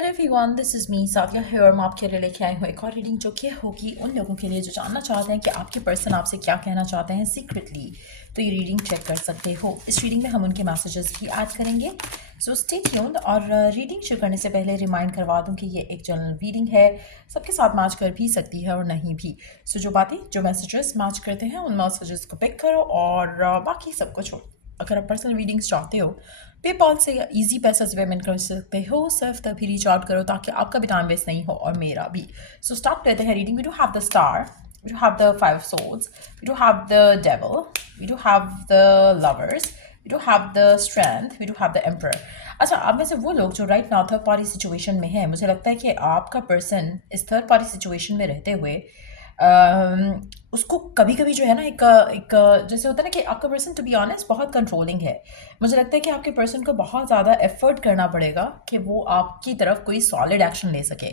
Hello everyone, this is me Sadia है और मैं आपके लिए लेके आई हूँ एक और रीडिंग जो कि होगी उन लोगों के लिए जो जानना चाहते हैं कि आपके पर्सन आपसे क्या कहना चाहते हैं सीक्रेटली। तो ये रीडिंग चेक कर सकते हो। इस रीडिंग में हम उनके मैसेजेस भी ऐड करेंगे। So stay tuned. और रीडिंग शुरू करने से पहले रिमाइंड करवा दूँ कि ये एक जनरल रीडिंग है, सबके साथ मैच कर भी सकती है और नहीं भी। सो जो बातें जो मैसेजेस मैच करते हैं उन मैसेजेस को पिक करो और बाकी सबको छोड़ो। अगर आप पर्सनल रीडिंग्स चाहते हो पेपॉल से या इजी पैसा से पेमेंट कर सकते हो, सिर्फ तभी रीच आउट करो ताकि आपका भी टाइम वेस्ट नहीं हो और मेरा भी। सो स्टार्ट करते हैं reading. We do have the star, we do have the five of swords, we do have the devil, we do have the lovers, we do have the strength, we do have the emperor. अच्छा, आप में से वो लोग जो right now third party situation में है, मुझे लगता है कि आपका पर्सन इस थर्ड पार्टी सिचुएशन में रहते हुए उसको कभी कभी जो है ना एक एक जैसे होता है ना कि आपका पर्सन टू बी ऑनेस्ट बहुत कंट्रोलिंग है। मुझे लगता है कि आपके पर्सन को बहुत ज़्यादा एफर्ट करना पड़ेगा कि वो आपकी तरफ कोई सॉलिड एक्शन ले सके।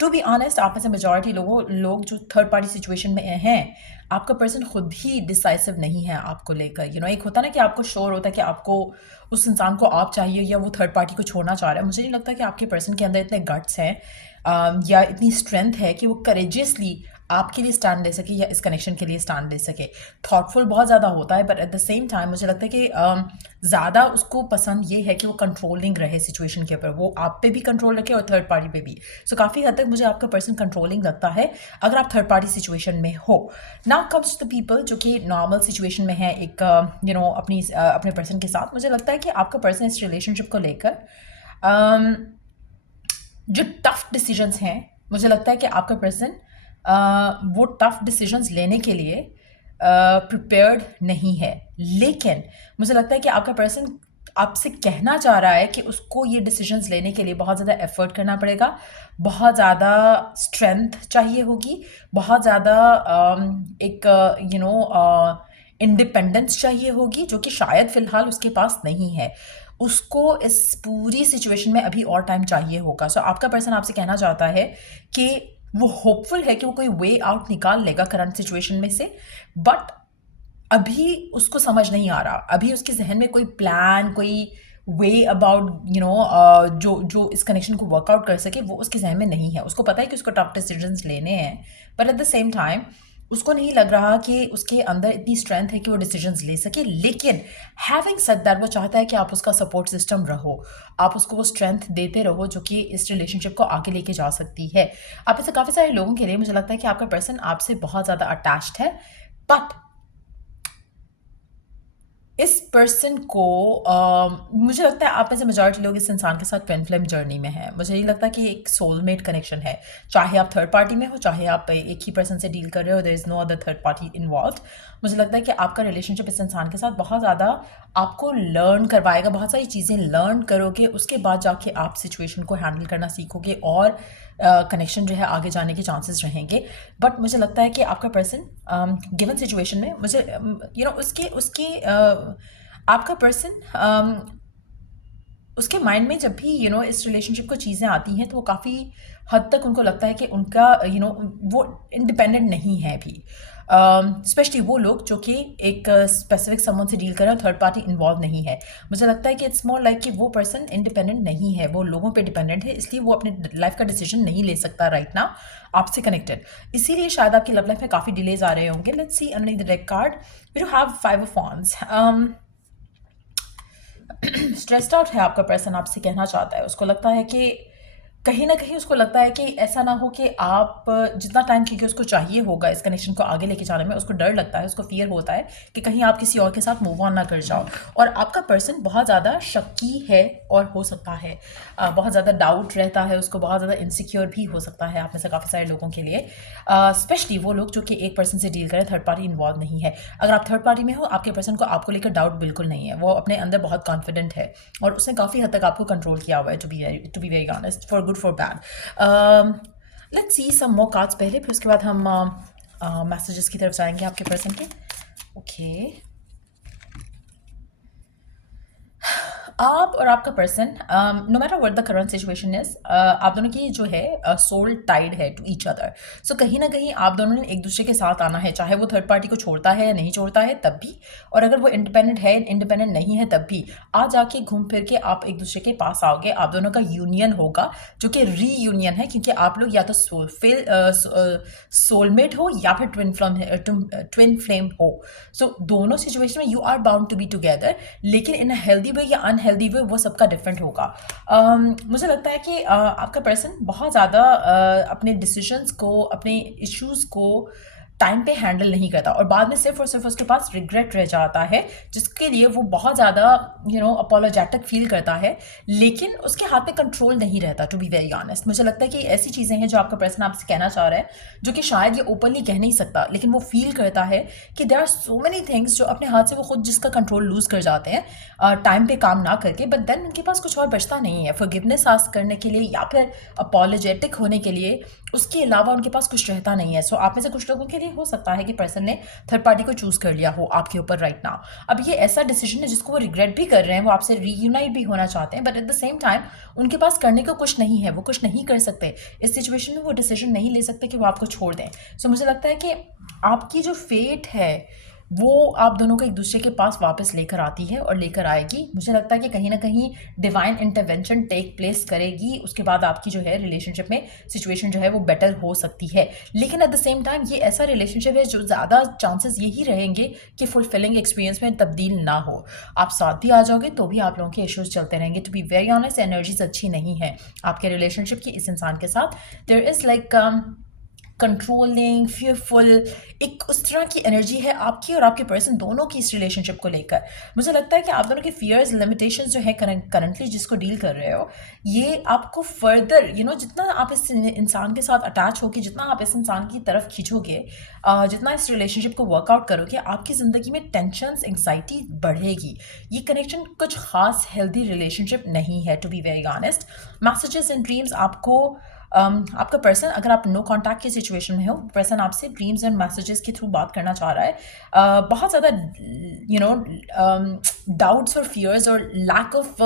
टू बी ऑनेस्ट, आप में से मेजॉरिटी लोग जो थर्ड पार्टी सिचुएशन में हैं, आपका पर्सन खुद ही डिसाइसिव नहीं है आपको लेकर। एक होता है ना कि आपको श्योर होता है कि आपको उस इंसान को आप चाहिए या वो थर्ड पार्टी को छोड़ना चाह रहा है। मुझे नहीं लगता कि आपके पर्सन के अंदर इतने गट्स हैं या इतनी स्ट्रेंथ है कि वो करेजियसली आपके लिए स्टैंड ले सके या इस कनेक्शन के लिए स्टैंड ले सके। थॉटफुल बहुत ज़्यादा होता है, but at the same time मुझे लगता है कि ज़्यादा उसको पसंद ये है कि वो कंट्रोलिंग रहे सिचुएशन के ऊपर, वो आप पे भी कंट्रोल रखे और थर्ड पार्टी पे भी। सो काफ़ी हद तक मुझे आपका पर्सन कंट्रोलिंग लगता है अगर आप थर्ड पार्टी सिचुएशन में हो। नाउ कम्स द पीपल जो कि नॉर्मल सिचुएशन में है एक अपने पर्सन के साथ। मुझे लगता है कि आपका पर्सन इस रिलेशनशिप को लेकर जो टफ डिसीजंस हैं, मुझे लगता है कि आपका पर्सन वो टफ डिसीजंस लेने के लिए प्रिपेयर्ड नहीं है। लेकिन मुझे लगता है कि आपका पर्सन आपसे कहना चाह रहा है कि उसको ये डिसीजंस लेने के लिए बहुत ज़्यादा एफर्ट करना पड़ेगा, बहुत ज़्यादा स्ट्रेंथ चाहिए होगी, बहुत ज़्यादा एक इंडिपेंडेंस चाहिए होगी जो कि शायद फ़िलहाल उसके पास नहीं है। उसको इस पूरी सिचुएशन में अभी और टाइम चाहिए होगा। सो आपका पर्सन आपसे कहना चाहता है कि वो होपफुल है कि वो कोई वे आउट निकाल लेगा करंट सिचुएशन में से, बट अभी उसको समझ नहीं आ रहा। अभी उसके जहन में कोई प्लान, कोई वे अबाउट जो जो इस कनेक्शन को वर्कआउट कर सके वो उसके जहन में नहीं है। उसको पता है कि उसको टफ डिसीजंस लेने हैं, but at the same time उसको नहीं लग रहा कि उसके अंदर इतनी स्ट्रेंथ है कि वो डिसीजंस ले सके। लेकिन हैविंग सेड दैट, वो चाहता है कि आप उसका सपोर्ट सिस्टम रहो, आप उसको वो स्ट्रेंथ देते रहो जो कि इस रिलेशनशिप को आगे लेके जा सकती है। आप ऐसे काफ़ी सारे लोगों के लिए मुझे लगता है कि आपका पर्सन आपसे बहुत ज़्यादा अटैच्ड है, बट इस पर्सन को मुझे लगता है आप में से मेजॉरिटी लोग इस इंसान के साथ ट्विन फ्लेम जर्नी में हैं। मुझे नहीं लगता कि एक सोलमेट कनेक्शन है, चाहे आप थर्ड पार्टी में हो, चाहे आप एक ही पर्सन से डील कर रहे हो, there is no other third party involve. मुझे लगता है कि आपका रिलेशनशिप इस इंसान के साथ बहुत ज़्यादा आपको लर्न करवाएगा, बहुत सारी चीज़ें लर्न करोगे, उसके बाद जाके आप सिचुएशन को हैंडल करना सीखोगे और कनेक्शन जो है आगे जाने के चांसेस रहेंगे। बट मुझे लगता है कि आपका पर्सन गिवन सिचुएशन में मुझे उसके उसके आपका पर्सन उसके माइंड में जब भी इस रिलेशनशिप को चीज़ें आती हैं तो वो काफ़ी हद तक उनको लगता है कि उनका वो इंडिपेंडेंट नहीं है अभी। स्पेशली वो लोग जो कि एक स्पेसिफिक समवन से डील कर रहे हैं, थर्ड पार्टी इन्वॉल्व नहीं है। मुझे लगता है कि इट्स मोर लाइक कि वो पर्सन इंडिपेंडेंट नहीं है, वो लोगों पे डिपेंडेंट है, इसलिए वो अपने लाइफ का डिसीजन नहीं ले सकता राइट नाउ आपसे कनेक्टेड। इसीलिए शायद आपकी लव लाइफ में काफ़ी डिलेज आ रहे होंगे। Let's see underneath the deck card, we do have five of wands. Stressed out है आपका पर्सन, आपसे कहना चाहता है, उसको लगता है कि कहीं ना कहीं उसको लगता है कि ऐसा ना हो कि आप जितना टाइम क्योंकि उसको चाहिए होगा इस कनेक्शन को आगे लेके जाने में, उसको डर लगता है, उसको फियर होता है कि कहीं आप किसी और के साथ मूव ऑन ना कर जाओ। और आपका पर्सन बहुत ज़्यादा शक्की है और हो सकता है बहुत ज़्यादा डाउट रहता है उसको, बहुत ज़्यादा इनसिक्योर भी हो सकता है आप में से काफ़ी सारे लोगों के लिए, स्पेशली वो लोग जो कि एक पर्सन से डील करें, थर्ड पार्टी इन्वॉल्व नहीं है। अगर आप थर्ड पार्टी में हो, आपके पर्सन को आपको लेकर डाउट बिल्कुल नहीं है, वो अपने अंदर बहुत कॉन्फिडेंट है और उसने काफ़ी हद तक आपको कंट्रोल किया हुआ है, to be very honest, for good for bad. Let's see some more cards पहले, फिर उसके बाद हम मैसेजेस की तरफ जाएंगे आपके पर्सन के। ओके, आप और आपका person, no matter what the current situation is, आप दोनों की जो है सोल टाइड है टू ईच अदर। सो कहीं ना कहीं आप दोनों ने एक दूसरे के साथ आना है, चाहे वो थर्ड पार्टी को छोड़ता है या नहीं छोड़ता है तब भी, और अगर वो इंडिपेंडेंट है इंडिपेंडेंट नहीं है तब भी, आज आके घूम फिर के आप एक दूसरे के पास आओगे। आप दोनों का यूनियन होगा जो कि रीयूनियन है, क्योंकि आप लोग या तो सोलमेट हो या फिर ट्विन फ्लेम हो। सो दोनों सिचुएशन में you are bound to be together, लेकिन इन अ हेल्दी वे या अनहेल्दी वे वो सबका डिफरेंट होगा। मुझे लगता है कि आपका पर्सन बहुत ज़्यादा अपने डिसीजंस को, अपने इश्यूज़ को टाइम पे हैंडल नहीं करता, और बाद में सिर्फ और सिर्फ उसके पास रिग्रेट रह जाता है, जिसके लिए वो बहुत ज़्यादा अपोलोजेटिक फील करता है, लेकिन उसके हाथ में कंट्रोल नहीं रहता। टू बी वेरी ऑनेस्ट, मुझे लगता है कि ऐसी चीज़ें हैं जो आपका पर्सन आपसे कहना चाह रहा है, जो कि शायद ये ओपनली कह नहीं सकता, लेकिन वो फील करता है कि there are so many things जो अपने हाथ से वो खुद जिसका कंट्रोल लूज कर जाते हैं टाइम पे काम ना करके, बट देन उनके पास कुछ और बचता नहीं है फॉरगिवनेस आस्क करने के लिए या फिर अपोलोजेटिक होने के लिए। उसके अलावा उनके पास कुछ रहता नहीं है। सो आप में से कुछ लोगों के लिए हो सकता है कि पर्सन ने थर्ड पार्टी को चूज कर लिया हो आपके ऊपर राइट नाउ। अब ये ऐसा डिसीजन है जिसको वो रिग्रेट भी कर रहे हैं, वो आपसे रीयूनाइट भी होना चाहते हैं, but at the same time उनके पास करने को कुछ नहीं है, वो कुछ नहीं कर सकते इस सिचुएशन में, वो डिसीजन नहीं ले सकते कि वो आपको छोड़ दें। सो मुझे लगता है कि आपकी जो फेट है वो आप दोनों को एक दूसरे के पास वापस लेकर आती है और लेकर आएगी। मुझे लगता है कि कहीं ना कहीं डिवाइन इंटरवेंशन टेक प्लेस करेगी, उसके बाद आपकी जो है रिलेशनशिप में सिचुएशन जो है वो बेटर हो सकती है। लेकिन एट द सेम टाइम ये ऐसा रिलेशनशिप है जो ज़्यादा चांसेस यही रहेंगे कि फुलफिलिंग एक्सपीरियंस में तब्दील ना हो। आप साथ भी आ जाओगे तो भी आप लोगों के इश्यूज चलते रहेंगे। To be very honest, energies अच्छी नहीं है आपके रिलेशनशिप की इस इंसान के साथ। There is like controlling, fearful, एक उस तरह की एनर्जी है आपकी और आपके पर्सन दोनों की इस रिलेशनशिप को लेकर। मुझे लगता है कि आप दोनों के फियर्स, लिमिटेशंस जो है करंटली जिसको डील कर रहे हो, ये आपको फर्दर जितना आप इस इंसान के साथ अटैच होगे, जितना आप इस इंसान की तरफ खींचोगे, जितना इस रिलेशनशिप को वर्कआउट करोगे, आपकी ज़िंदगी में टेंशन, एंग्जाइटी बढ़ेगी। ये कनेक्शन कुछ खास हेल्दी रिलेशनशिप नहीं है, to be very honest. Messages and dreams आपको आपका पर्सन, अगर आप नो कॉन्टैक्ट की सिचुएशन में हो, पर्सन आपसे ड्रीम्स एंड मैसेजेस के थ्रू बात करना चाह रहा है। बहुत ज़्यादा डाउट्स और फियर्स और लैक ऑफ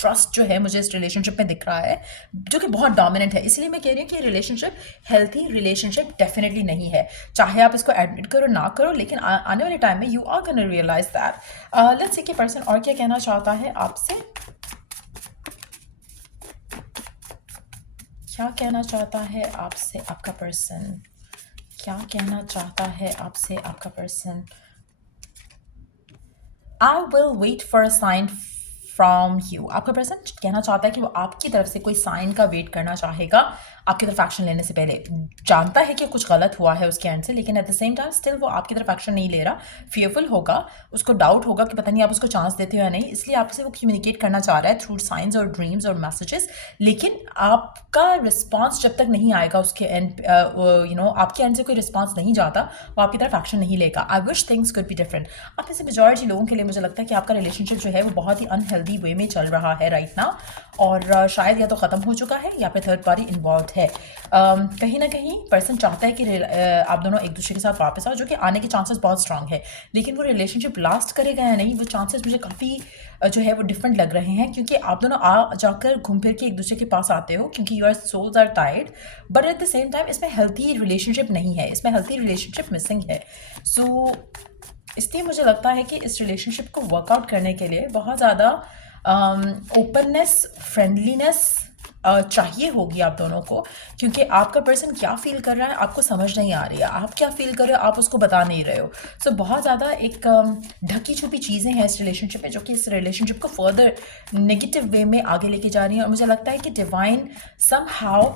ट्रस्ट जो है मुझे इस रिलेशनशिप में दिख रहा है, जो कि बहुत डोमिनेंट है। इसलिए मैं कह रही हूँ कि रिलेशनशिप हेल्थी रिलेशनशिप डेफिनेटली नहीं है, चाहे आप इसको एडमिट करो ना करो, लेकिन आने वाले टाइम में you are gonna realise that. Let's see कि पर्सन और क्या कहना चाहता है आपसे, क्या कहना चाहता है आपसे आपका पर्सन, क्या कहना चाहता है आपसे आपका person. I will wait for a sign from you. आपका पर्सन कहना चाहता है कि वो आपकी तरफ से कोई साइन का वेट करना चाहेगा आपकी तरफ एक्शन लेने से पहले। जानता है कि कुछ गलत हुआ है उसके एंड से, लेकिन eight the same time still वो आपकी तरफ एक्शन नहीं ले रहा। फियरफुल होगा, उसको डाउट होगा कि पता नहीं आप उसको चांस देते हो या नहीं, इसलिए आपसे वो कम्युनिकेट करना चाह रहा है थ्रू साइंस और ड्रीम्स और मैसेजेस। लेकिन आपका रिस्पॉन्स जब तक नहीं आएगा उसके एंड, आपके एंड से कोई रिस्पॉन्स नहीं जाता, वो आपकी तरफ एक्शन नहीं लेगा। I wish things could be different. आप में से मेजॉरिटी लोगों के लिए मुझे लगता है कि आपका रिलेशनशिप जो है वो बहुत ही अनहेल्दी वे में चल रहा है राइट नाउ, और शायद या तो ख़त्म हो चुका है या फिर थर्ड पार्टी इन्वॉल्व है। कहीं ना कहीं पर्सन चाहता है कि आप दोनों एक दूसरे के साथ वापस आओ, जो कि आने के चांसेस बहुत स्ट्रांग है, लेकिन वो रिलेशनशिप लास्ट करेगा या नहीं, वो चांसेस मुझे काफ़ी जो है वो डिफरेंट लग रहे हैं, क्योंकि आप दोनों आ जाकर घूम फिर के एक दूसरे के पास आते हो क्योंकि your souls are tied, but at the same time इसमें हेल्थी रिलेशनशिप नहीं है, इसमें हेल्थी रिलेशनशिप मिसिंग है। सो इसलिए मुझे लगता है कि इस रिलेशनशिप को वर्कआउट करने के लिए बहुत ज़्यादा ओपननेस, फ्रेंडलीनेस चाहिए होगी आप दोनों को, क्योंकि आपका पर्सन क्या फील कर रहा है आपको समझ नहीं आ रही है, आप क्या फील कर रहे हो आप उसको बता नहीं रहे हो। सो बहुत ज़्यादा एक ढकी छुपी चीज़ें हैं इस रिलेशनशिप में, जो कि इस रिलेशनशिप को फर्दर नेगेटिव वे में आगे लेके जा रही हैं। और मुझे लगता है कि डिवाइन समहाउ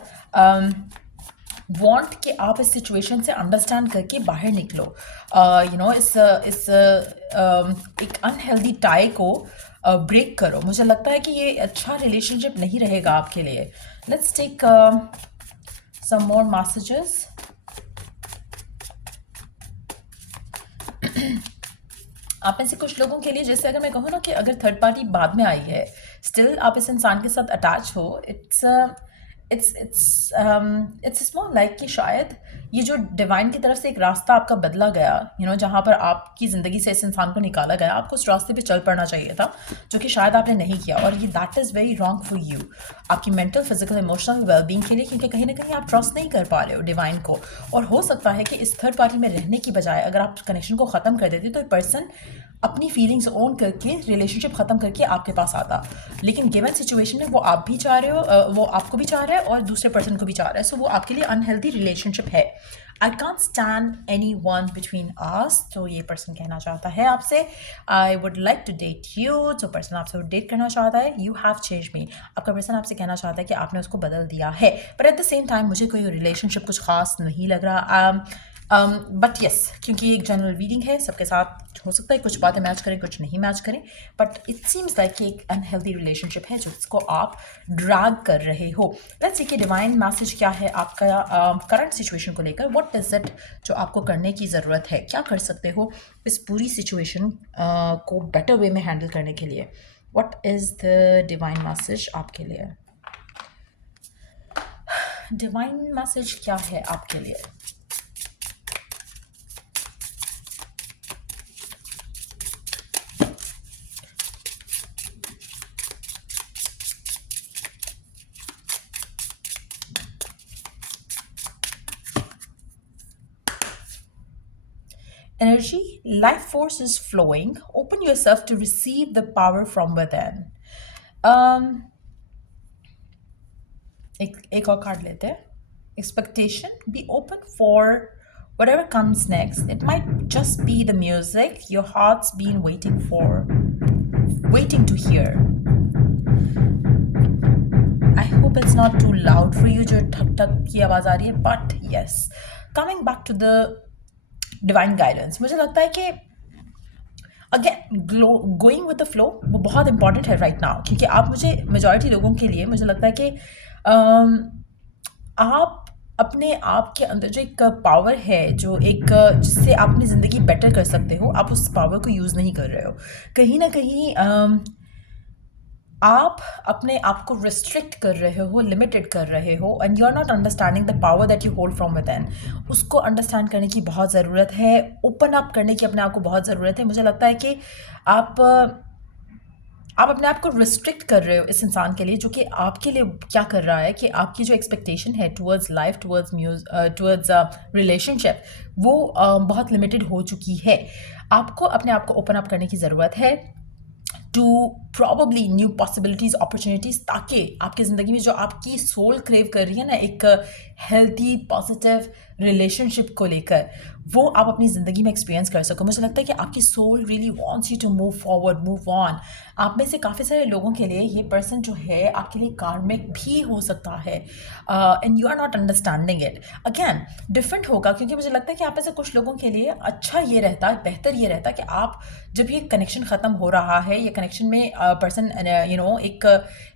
वांट कि आप इस सिचुएशन से अंडरस्टैंड करके बाहर निकलो, इस एक अनहेल्दी टाई को ब्रेक करो। मुझे लगता है कि ये अच्छा रिलेशनशिप नहीं रहेगा आपके लिए। Let's take some more messages. आप में से कुछ लोगों के लिए, जैसे अगर मैं कहूँ ना कि अगर थर्ड पार्टी बाद में आई है, स्टिल आप इस इंसान के साथ अटैच हो, इट्स इट्स स्मॉल लाइक कि शायद ये जो डिवाइन की तरफ से एक रास्ता आपका बदला गया, जहाँ पर आपकी ज़िंदगी से इस इंसान को निकाला गया, आपको उस रास्ते पे चल पड़ना चाहिए था, जो कि शायद आपने नहीं किया, और ये that is very wrong for you, आपकी मेंटल, फिजिकल, इमोशनल वेलबींग के लिए, क्योंकि कहीं ना कहीं आप ट्रस्ट नहीं कर पा रहे हो डिवाइन को। और हो सकता है कि इस थर्ड पार्टी में रहने की बजाय अगर आप कनेक्शन को ख़त्म कर देते तो पर्सन अपनी फीलिंग्स ओन करके रिलेशनशिप ख़त्म करके आपके पास आता। लेकिन गिवन सिचुएशन में वो आप भी चाह रहे हो, वो आपको भी चाह रहा है और दूसरे पर्सन को भी चाह रहा है, सो वो आपके लिए अनहेल्दी रिलेशनशिप है। I can't stand any one between us, तो ये पर्सन कहना चाहता है आपसे I would like to date you, जो पर्सन आपसे डेट करना चाहता है, यू हैव चेंज मी, आपका पर्सन आपसे कहना चाहता है कि आपने उसको बदल दिया है, पर एट द सेम टाइम मुझे कोई रिलेशनशिप कुछ खास नहीं लग रहा। बट येस, क्योंकि एक जनरल रीडिंग है, सबके साथ हो सकता है कुछ बातें मैच करें, कुछ नहीं मैच करें, बट इट सीम्स लाइक कि एक अनहेल्दी रिलेशनशिप है जिसको आप ड्रैग कर रहे हो। लेट्स सी कि डिवाइन मैसेज क्या है आपका करंट सिचुएशन को लेकर। व्हाट इज इट जो आपको करने की ज़रूरत है, क्या कर सकते हो इस पूरी सिचुएशन को बेटर वे में हैंडल करने के लिए। What is the divine message आपके लिए? डिवाइन मैसेज क्या है आपके लिए? Energy, life force is flowing. Open yourself to receive the power from within. Um, एक और कार्ड लेते हैं। Expectation, be open for whatever comes next. It might just be the music your heart's been waiting to hear. I hope it's not too loud for you, जो ठक ठक की आवाज़ आ रही है, but yes. Coming back to the divine guidance, मुझे लगता है कि again going with the flow वो बहुत इंपॉर्टेंट है राइट नाउ, क्योंकि आप मुझे मेजॉरिटी लोगों के लिए मुझे लगता है कि आप अपने आप के अंदर जो एक पावर है, जो एक जिससे आप अपनी ज़िंदगी बेटर कर सकते हो, आप उस पावर को यूज़ नहीं कर रहे हो। कहीं ना कहीं आप अपने आप को रिस्ट्रिक्ट कर रहे हो, लिमिटेड कर रहे हो, and you are not understanding the power that you hold from within. उसको अंडरस्टैंड करने की बहुत ज़रूरत है, ओपन अप करने की अपने आप को बहुत ज़रूरत है। मुझे लगता है कि आप अपने आप को रिस्ट्रिक्ट कर रहे हो इस इंसान के लिए, जो कि आपके लिए क्या कर रहा है कि आपकी जो एक्सपेक्टेशन है टुवर्ड्स लाइफ, टुवर्ड्स रिलेशनशिप, वो बहुत लिमिटेड हो चुकी है। आपको अपने आप को ओपन अप करने की ज़रूरत है to probably new possibilities, opportunities, ताकि आपकी ज़िंदगी में जो आपकी सोल क्रेव कर रही है ना एक हेल्थी पॉजिटिव रिलेशनशिप को लेकर, वो आप अपनी ज़िंदगी में एक्सपीरियंस कर सको। मुझे लगता है कि आपकी soul really wants you to move forward, move on. आप में से काफ़ी सारे लोगों के लिए ये पर्सन जो है आपके लिए कार्मिक भी हो सकता है, and you are not understanding it. Again different होगा, क्योंकि मुझे लगता है कि आप में से कुछ लोगों के लिए अच्छा ये रहता है, बेहतर ये रहता है कि आप जब ये कनेक्शन ख़त्म हो रहा है, ये कनेक्शन में पर्सन एक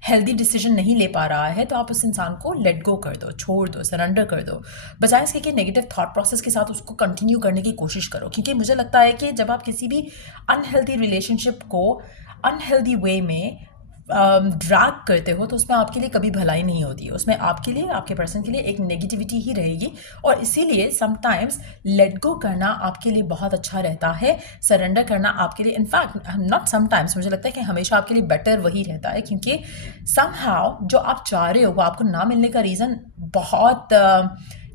हेल्दी डिसीजन नहीं ले पा रहा है, तो आप उस इंसान को लेट गो कर दो, छोड़ दो, सरेंडर कर दो, बजाय इसके कि नेगेटिव थॉट प्रोसेस के साथ उसको कंटिन्यू करने की कोशिश करो। क्योंकि मुझे लगता है कि जब आप किसी भी अनहेल्दी रिलेशनशिप को अनहेल्दी वे में ड्रैग करते हो, तो उसमें आपके लिए कभी भलाई नहीं होती है, उसमें आपके लिए, आपके पर्सन के लिए एक नेगेटिविटी ही रहेगी। और इसीलिए समटाइम्स लेट गो करना आपके लिए बहुत अच्छा रहता है, सरेंडर करना आपके लिए, इनफैक्ट नॉट समटाइम्स, मुझे लगता है कि हमेशा आपके लिए बेटर वही रहता है, क्योंकि समहाउ जो आप चाह रहे हो वो आपको ना मिलने का रीज़न बहुत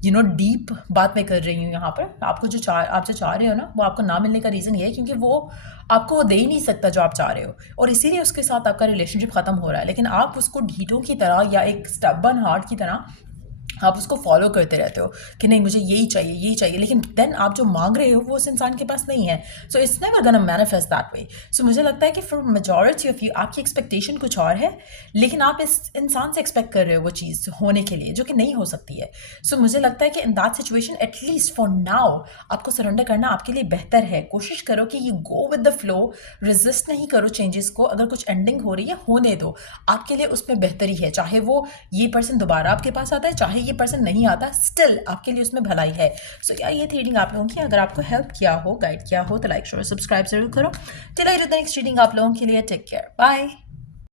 डीप बात मैं कर रही हूँ यहाँ पर। आपको आप जो चाह रहे हो ना, वो आपको ना मिलने का रीज़न ये है क्योंकि वो आपको वो दे ही नहीं सकता जो आप चाह रहे हो, और इसीलिए उसके साथ आपका रिलेशनशिप ख़त्म हो रहा है। लेकिन आप उसको ढीठों की तरह या एक स्टबर्न हार्ट की तरह आप उसको फॉलो करते रहते हो कि नहीं मुझे यही चाहिए, लेकिन देन आप जो मांग रहे हो वो उस इंसान के पास नहीं है, so it's never gonna manifest that way. So मुझे लगता है कि फॉर मेजॉरिटी ऑफ यू आपकी एक्सपेक्टेशन कुछ और है, लेकिन आप इस इंसान से एक्सपेक्ट कर रहे हो वो चीज़ होने के लिए, जो कि नहीं हो सकती है। सो मुझे लगता है कि in that situation at least for now आपको सरेंडर करना आपके लिए बेहतर है। कोशिश करो कि you go with the flow, resist नहीं करो चेंजेस को। अगर कुछ एंडिंग हो रही है होने दो, आपके लिए उसमें बेहतरी है, चाहे वो ये पर्सन दोबारा आपके पास आता है, चाहे ये पर्सन नहीं आता, स्टिल आपके लिए उसमें भलाई है। सो यार ये थी रीडिंग आप लोगों की। अगर आपको हेल्प किया हो, गाइड किया हो, तो लाइक शेयर सब्सक्राइब जरूर करो। Till I do the next reading आप लोगों के लिए टेक केयर, बाय।